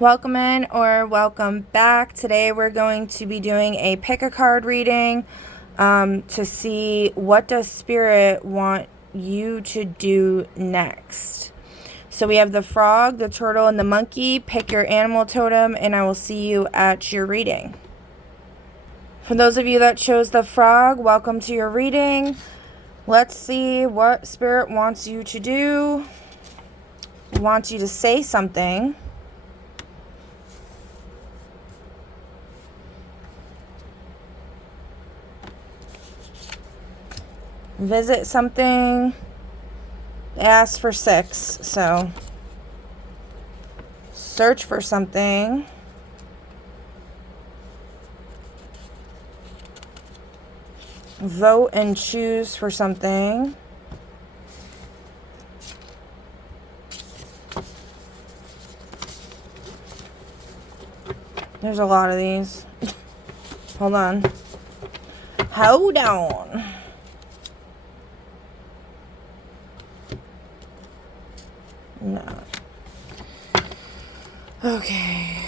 Welcome in or welcome back. Today we're going to be doing a pick a card reading to see what does Spirit want you to do next. So we have the frog, the turtle, and the monkey. Pick your animal totem and I will see you at your reading. For those of you that chose the frog, welcome to your reading. Let's see what Spirit wants you to do. It wants you to say something. Visit something. Ask for 6. So search for something. Vote and choose for something. There's a lot of these. Hold on. Hold on. No. Okay.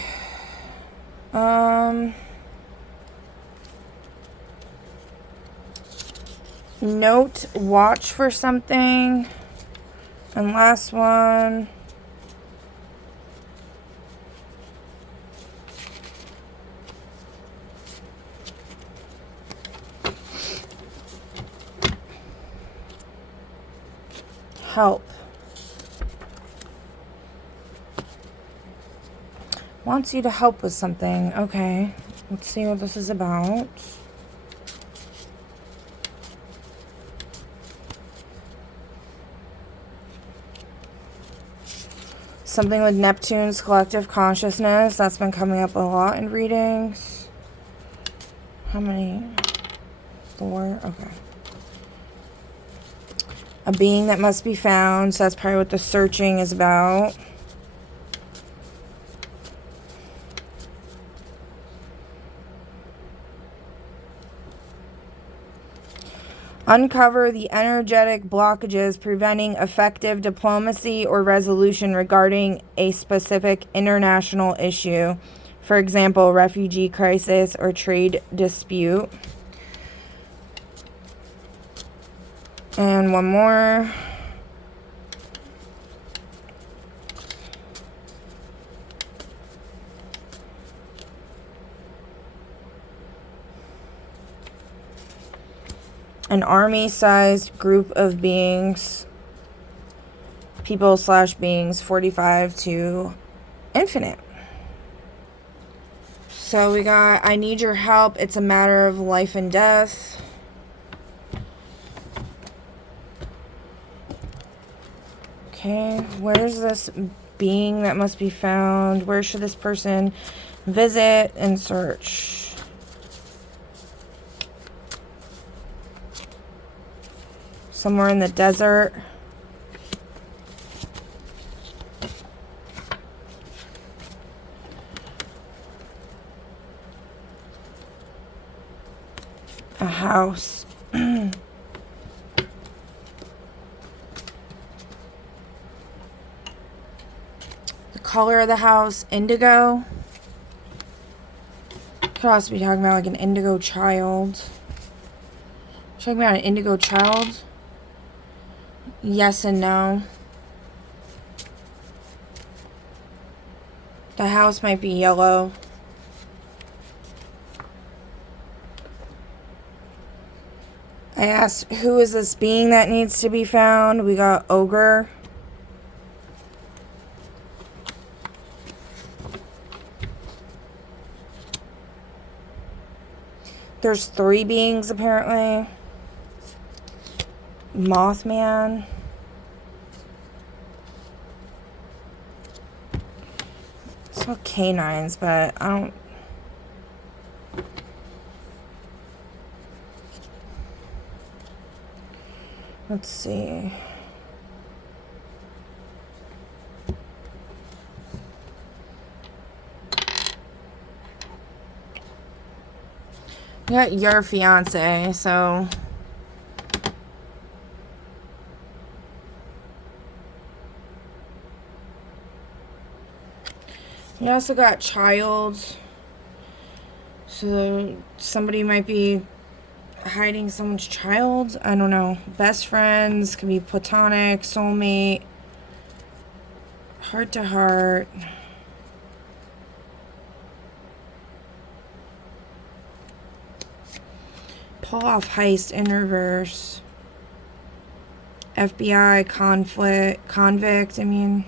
Note, watch for something. And last one. Help. Wants you to help with something. Okay. Let's see what this is about. Something with Neptune's collective consciousness. That's been coming up a lot in readings. How many? 4? Okay. A being that must be found. So that's probably what the searching is about. Uncover the energetic blockages preventing effective diplomacy or resolution regarding a specific international issue. For example, refugee crisis or trade dispute. And one more. An army-sized group of beings, people/beings, 45 to infinite. So we got, I need your help. It's a matter of life and death. Okay, where's this being that must be found? Where should this person visit and search? Somewhere in the desert. A house. The color of the house, indigo. Could also be talking about like an indigo child. Talking about an indigo child. Yes and no. The house might be yellow. I asked, who is this being that needs to be found? We got ogre. There's 3 beings apparently. Mothman. It's all canines, but I don't. Let's see. You got your fiance, so You also got child. So somebody might be hiding someone's child. I don't know. Best friends, could be platonic, soulmate, heart to heart. Pull off heist in reverse. FBI convict, I mean.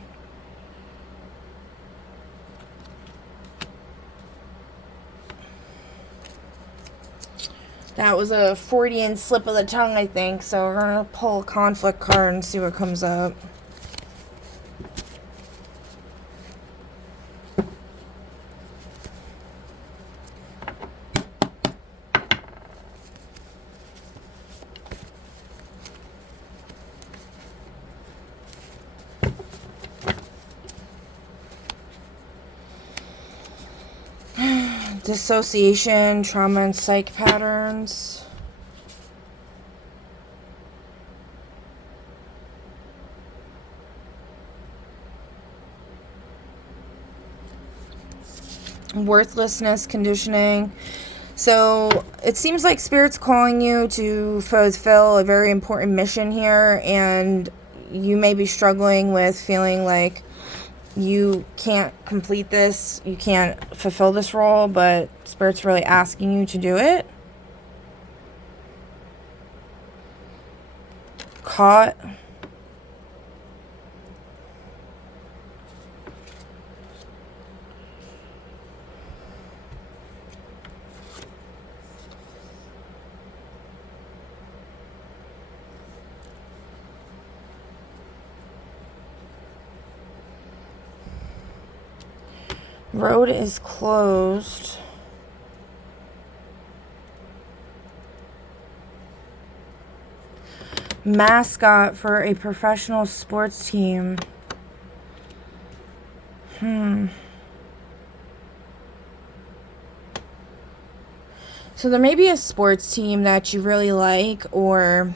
That was a Freudian slip of the tongue, I think. So we're going to pull a conflict card and see what comes up. Dissociation, trauma, and psych patterns. Worthlessness, conditioning. So it seems like Spirit's calling you to fulfill a very important mission here, and you may be struggling with feeling like you can't complete this, you can't fulfill this role, but Spirit's really asking you to do it. Caught. Road is closed. Mascot for a professional sports team. So there may be a sports team that you really like, or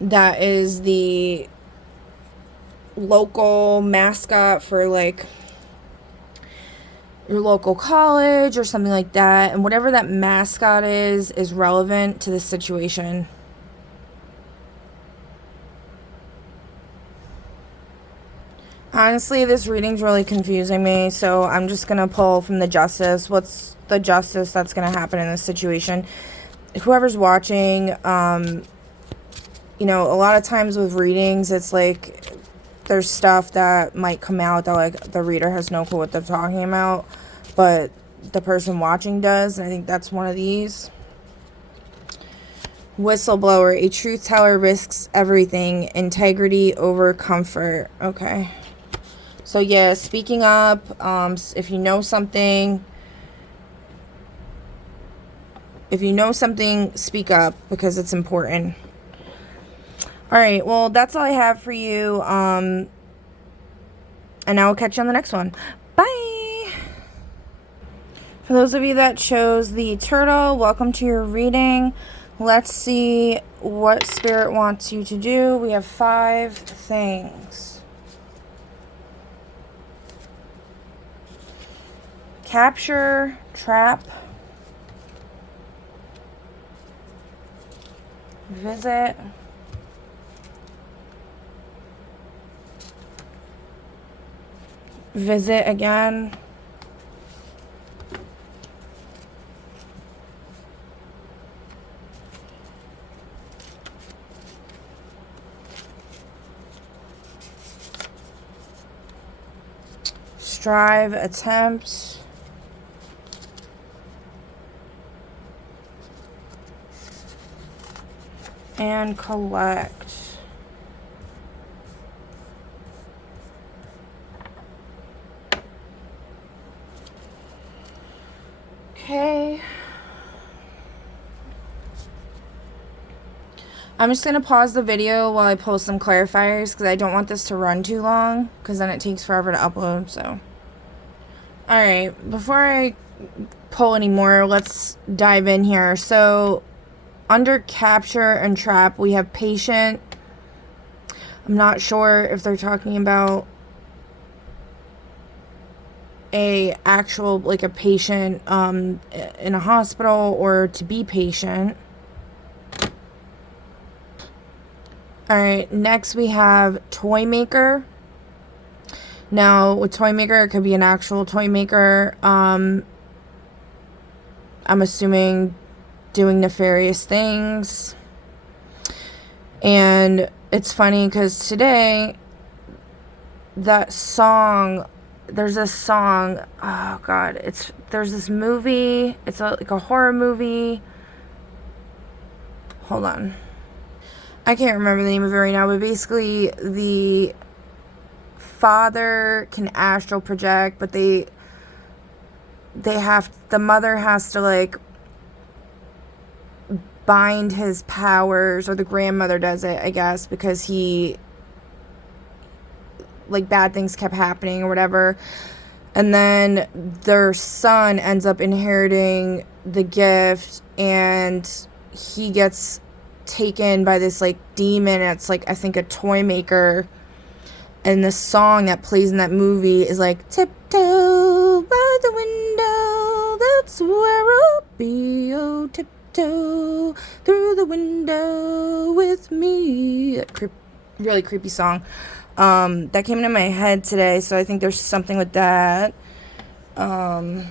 that is the local mascot for like your local college or something like that, and whatever that mascot is relevant to the situation. Honestly, this reading's really confusing me, so I'm just gonna pull from the justice. What's the justice that's gonna happen in this situation? Whoever's watching, you know, a lot of times with readings, it's like there's stuff that might come out that like the reader has no clue what they're talking about, but the person watching does, and I think that's one of these. Whistleblower, a truth teller risks everything, integrity over comfort. Okay. So yeah, speaking up, if you know something, speak up because it's important. All right, well, that's all I have for you, and I will catch you on the next one. Bye! For those of you that chose the turtle, welcome to your reading. Let's see what Spirit wants you to do. We have 5 things. Capture, trap, visit, visit again, strive, attempt, and collect. Okay. I'm just going to pause the video while I pull some clarifiers because I don't want this to run too long because then it takes forever to upload, so. Alright, before I pull any more, let's dive in here. So, under capture and trap, we have patient, I'm not sure if they're talking about a actual, like a patient in a hospital or to be patient. All right, next we have toy maker. Now, with toy maker, it could be an actual toy maker. I'm assuming doing nefarious things. And it's funny because today, that song, there's a song, oh God, there's this movie, it's like a horror movie. Hold on. I can't remember the name of it right now, but basically the father can astral project, but the mother has to like bind his powers, or the grandmother does it, I guess, because he, like, bad things kept happening or whatever. And then their son ends up inheriting the gift, and he gets taken by this like demon. It's like, I think, a toy maker. And the song that plays in that movie is like, tiptoe by the window, that's where I'll be. Oh, tiptoe through the window with me. Really creepy song. That came into my head today, so I think there's something with that. And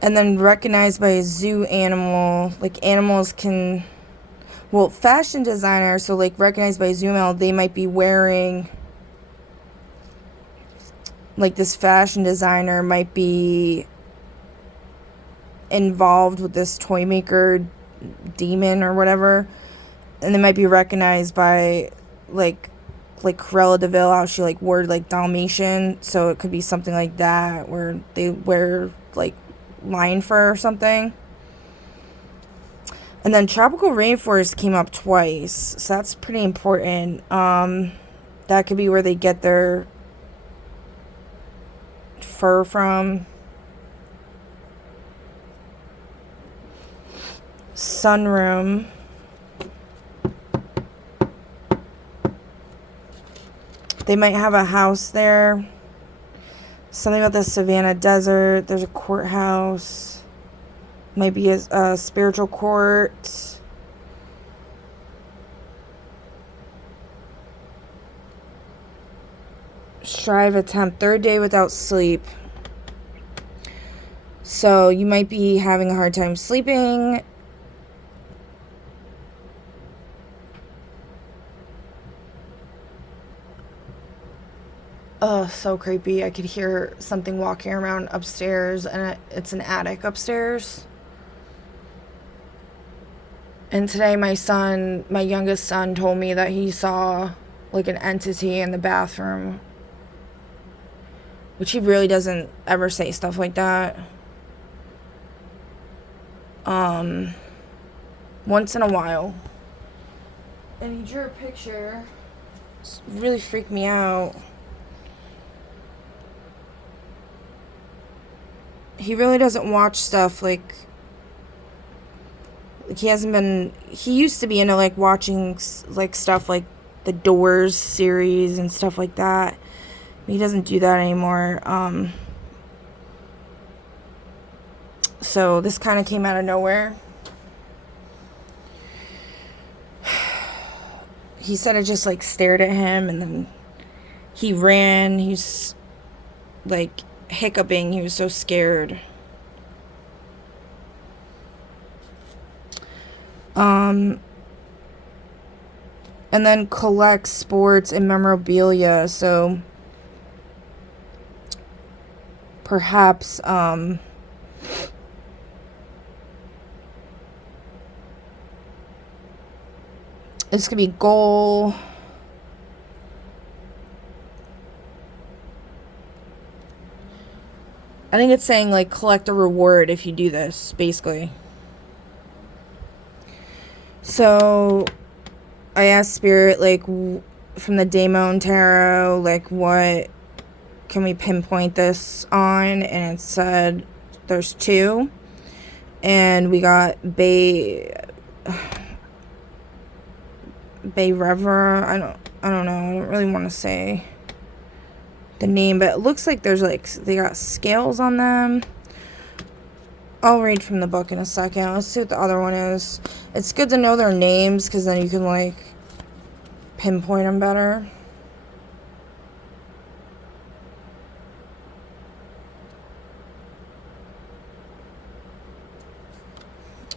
then recognized by a zoo animal. Like, animals can, well, fashion designer, so like recognized by a zoo animal, they might be wearing, like, this fashion designer might be involved with this toy maker demon or whatever, and they might be recognized by like Cruella de Vil, how she like wore like Dalmatian, so it could be something like that where they wear like lion fur or something. And then tropical rainforest came up twice, so that's pretty important. That could be where they get their fur from. Sunroom. They might have a house there. Something about the Savannah Desert. There's a courthouse. Might be a spiritual court. Strive attempt. Third day without sleep. So you might be having a hard time sleeping. Oh, so creepy. I could hear something walking around upstairs, and it's an attic upstairs. And today my youngest son told me that he saw like an entity in the bathroom, which he really doesn't ever say stuff like that. Once in a while. And he drew a picture. It really freaked me out. He really doesn't watch stuff like he used to be into like watching like stuff like the Doors series and stuff like that. He doesn't do that anymore. So this kind of came out of nowhere. He said it just like stared at him, and then he ran. He's like hiccuping. He was so scared. And then collect sports and memorabilia. So perhaps this could be goal. I think it's saying like collect a reward if you do this, basically. So I asked Spirit, like, from the Daemon Tarot, like, what can we pinpoint this on? And it said there's 2. And we got Bayrevra. I don't know. I don't really want to say the name, but it looks like there's like they got scales on them. I'll read from the book in a second. Let's see what the other one is. It's good to know their names because then you can like pinpoint them better.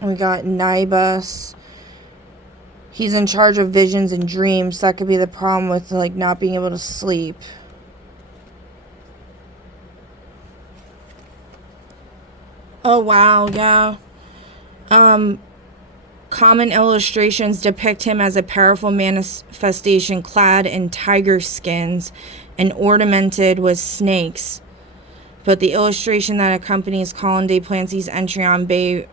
We got Nibus. He's in charge of visions and dreams. That could be the problem with like not being able to sleep. Oh wow, yeah. Common illustrations depict him as a powerful manifestation clad in tiger skins and ornamented with snakes. But the illustration that accompanies Colin de Plancy's entry on Bayrevra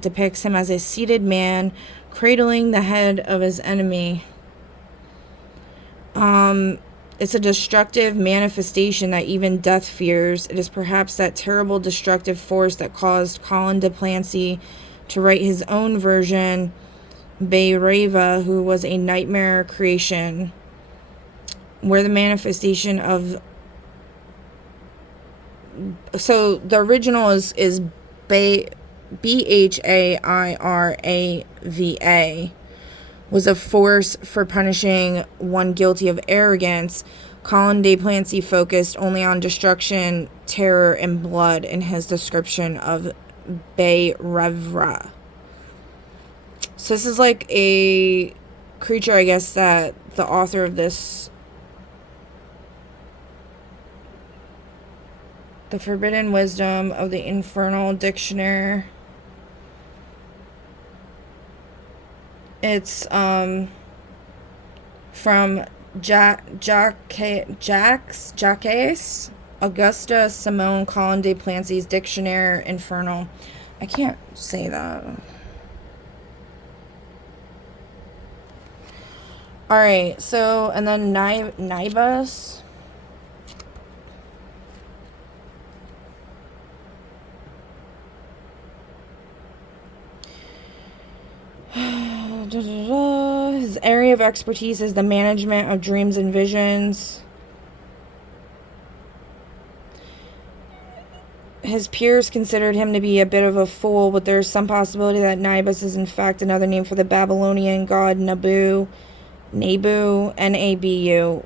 depicts him as a seated man cradling the head of his enemy. It's a destructive manifestation that even death fears. It is perhaps that terrible destructive force that caused Colin de Plancy to write his own version, Bayrevra, who was a nightmare creation, where the manifestation of... So the original is Bhairava, was a force for punishing one guilty of arrogance. Colin de Plancy focused only on destruction, terror, and blood in his description of Bayrevra. So this is like a creature, I guess, that the author of this, The Forbidden Wisdom of the Infernal Dictionary. It's from Jacques Augusta Simone Colin de Plancy's Dictionnaire Infernal. I can't say that. Alright, so, and then Nibus. His area of expertise is the management of dreams and visions. His peers considered him to be a bit of a fool, but there's some possibility that Nibus is in fact another name for the Babylonian god Nabu. Nabu,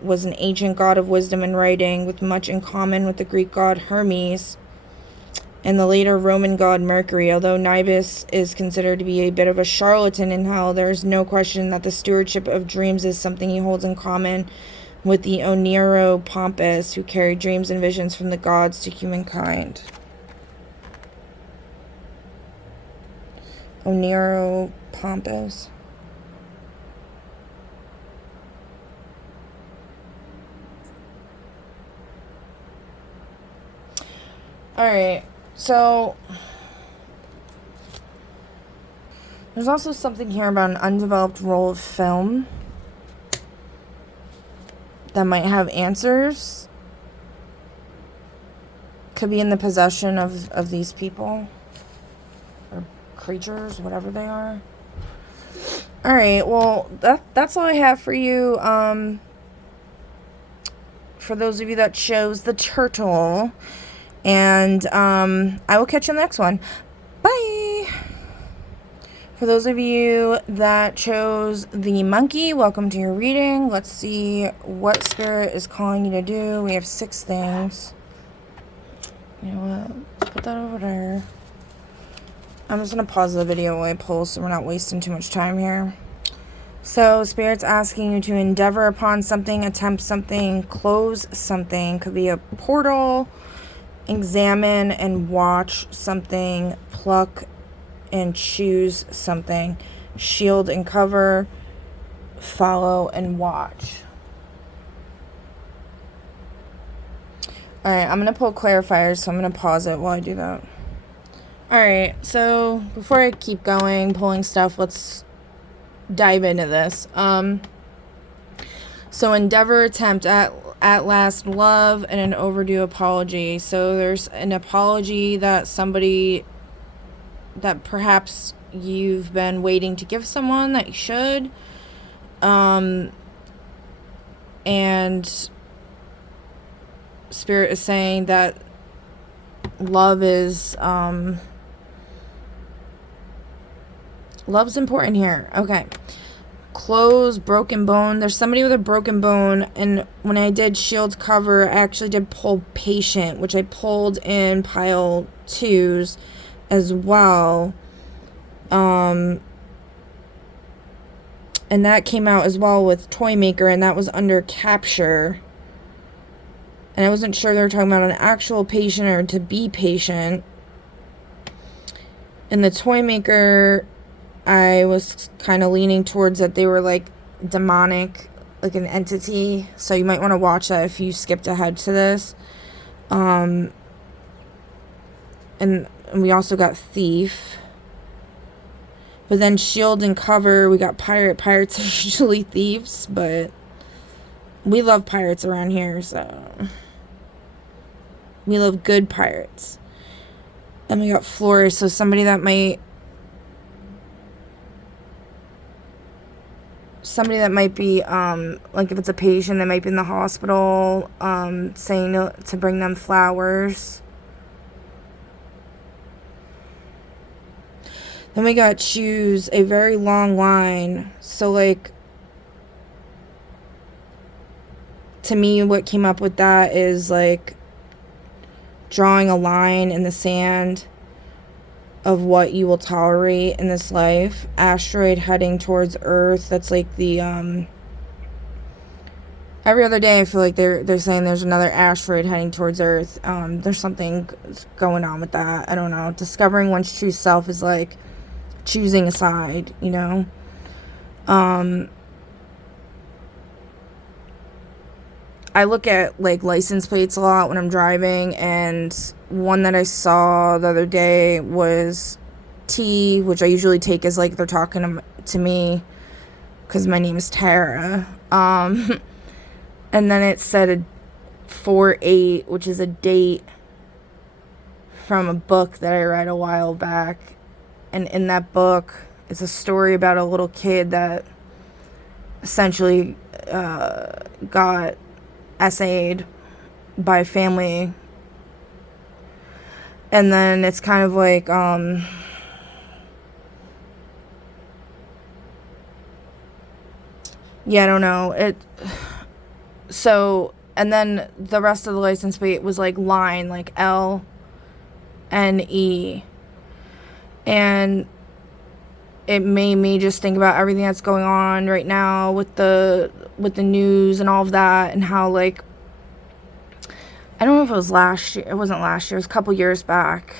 was an ancient god of wisdom and writing, with much in common with the Greek god Hermes and the later Roman god Mercury. Although Nibus is considered to be a bit of a charlatan in hell, there is no question that the stewardship of dreams is something he holds in common with the Onero Pompous, who carried dreams and visions from the gods to humankind. Onero Pompous. Alright, so there's also something here about an undeveloped roll of film that might have answers. Could be in the possession of these people. Or creatures, whatever they are. Alright, well, that's all I have for you. For those of you that chose the turtle. And I will catch you on the next one. Bye! For those of you that chose the monkey, welcome to your reading. Let's see what Spirit is calling you to do. We have 6 things. You know what? Let's put that over there. I'm just going to pause the video while I pull so we're not wasting too much time here. So, Spirit's asking you to endeavor upon something, attempt something, close something. Could be a portal. Examine and watch something, pluck and choose something, shield and cover, follow and watch. Alright, I'm going to pull clarifiers, so I'm going to pause it while I do that. Alright, so before I keep going, pulling stuff, let's dive into this. So endeavor, attempt, at last, love, and an overdue apology. So there's an apology that somebody that perhaps you've been waiting to give someone that you should. And Spirit is saying that love is, love's important here. Okay. Clothes, broken bone. There's somebody with a broken bone, and when I did shield cover, I actually did pull patient, which I pulled in pile 2s as well. And that came out as well with Toy Maker, and that was under capture. And I wasn't sure they were talking about an actual patient or to be patient. In the Toy Maker, I was kind of leaning towards that they were like demonic, like an entity. So you might want to watch that if you skipped ahead to this. And we also got thief. But then shield and cover, we got pirate. Pirates are usually thieves, but we love pirates around here, so we love good pirates. And we got floors, so somebody that might be, like if it's a patient that might be in the hospital, saying to bring them flowers. Then we got choose a very long line. So like, to me, what came up with that is like drawing a line in the sand of what you will tolerate in this life. Asteroid heading towards Earth. That's like the every other day I feel like they're saying there's another asteroid heading towards Earth. There's something going on with that. I don't know. Discovering one's true self is like choosing a side, you know. I look at like license plates a lot when I'm driving, and one that I saw the other day was T, which I usually take as like they're talking to me because my name is Tara. And then it said a 4-8, which is a date from a book that I read a while back. And in that book, it's a story about a little kid that essentially got SA'd by family. And then it's kind of like, yeah, I don't know. So, and then the rest of the license plate was like line, like LNE. And it made me just think about everything that's going on right now with the news and all of that, and how like, I don't know if it was last year. It wasn't last year. It was a couple years back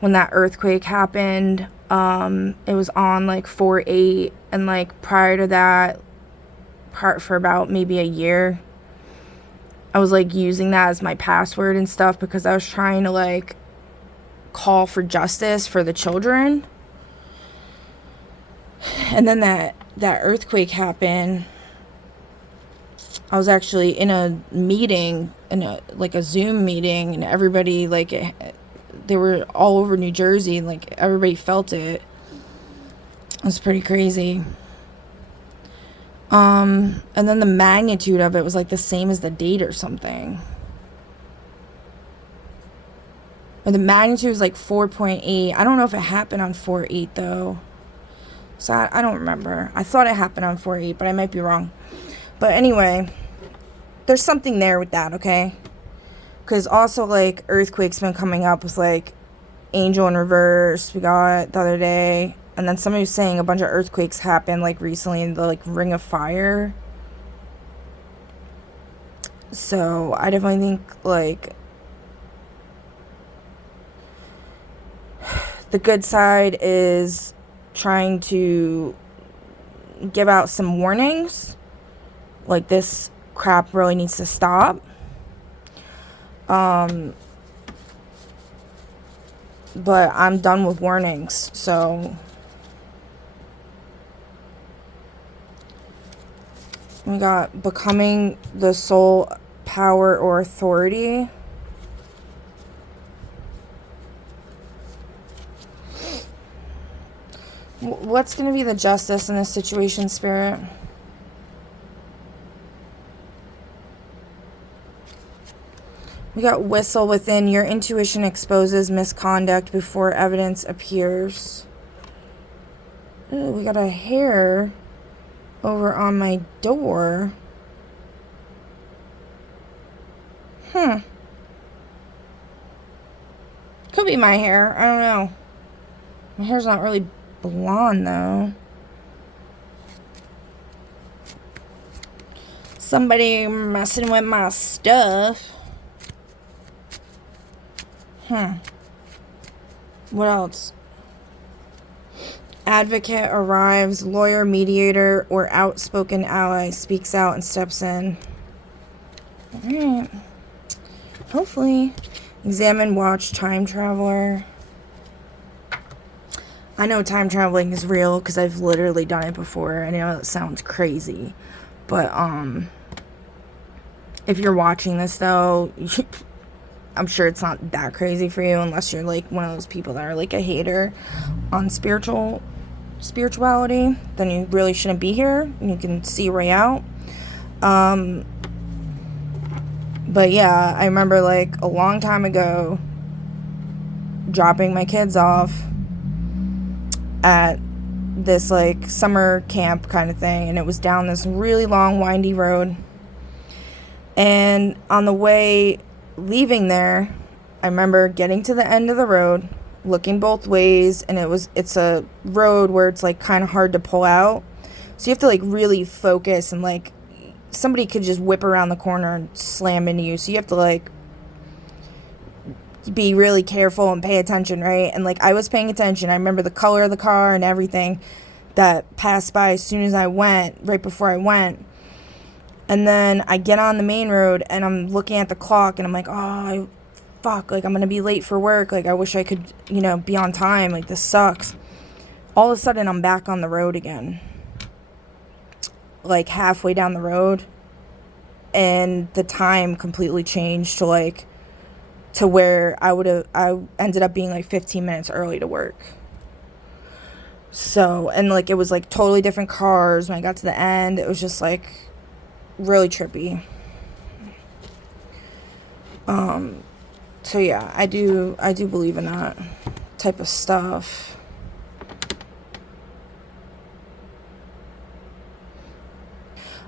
when that earthquake happened. It was on like 4-8, and like prior to that, for about maybe a year, I was like using that as my password and stuff because I was trying to like call for justice for the children. And then that earthquake happened. I was actually in a meeting, in a Zoom meeting, and everybody they were all over New Jersey, like everybody felt it. It was pretty crazy. And then the magnitude of it was like the same as the date or something. Or the magnitude was like 4.8. I don't know if it happened on 4.8 though. So I don't remember. I thought it happened on 4.8, but I might be wrong. But anyway, there's something there with that, okay? Because also like earthquakes been coming up with like Angel in Reverse. We got the other day. And then somebody was saying a bunch of earthquakes happened like recently in the like Ring of Fire. So I definitely think like the good side is trying to give out some warnings. Like this crap really needs to stop. But I'm done with warnings, so we got becoming the soul, power, or authority. what's going to be the justice in this situation, Spirit? We got whistle within. Your intuition exposes misconduct before evidence appears. Ooh, we got a hair over on my door. Could be my hair. I don't know. My hair's not really blonde, though. Somebody messing with my stuff. What else? Advocate arrives. Lawyer, mediator, or outspoken ally speaks out and steps in. Alright. Hopefully. Examine, watch, time traveler. I know time traveling is real because I've literally done it before. I know it sounds crazy. But, if you're watching this, though, I'm sure it's not that crazy for you unless you're, like, one of those people that are, like, a hater on spirituality. Then you really shouldn't be here. You can see right out. But, yeah, I remember, like, a long time ago dropping my kids off at this, like, summer camp kind of thing. And it was down this really long, windy road. And on the way leaving there, I remember getting to the end of the road, looking both ways, and it's a road where it's, like, kind of hard to pull out. So you have to, like, really focus, and, like, somebody could just whip around the corner and slam into you. So you have to, like, be really careful and pay attention, right? And, like, I was paying attention. I remember the color of the car and everything that passed by as soon as I went, right before I went. And then I get on the main road, and I'm looking at the clock, and I'm like, oh, fuck, like, I'm going to be late for work. Like, I wish I could, be on time. Like, this sucks. All of a sudden, I'm back on the road again. Like, halfway down the road. And the time completely changed to where I ended up being, like, 15 minutes early to work. So, and, like, it was, like, totally different cars. When I got to the end, it was just, like, really trippy. So yeah, I do believe in that type of stuff.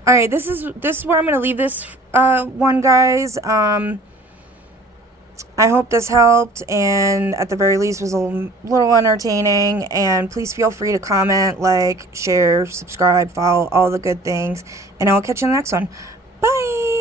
All right, this is where I'm going to leave this one, guys. I hope this helped, and at the very least was a little entertaining. And please feel free to comment, like, share, subscribe, follow, all the good things. And I will catch you in the next one. Bye!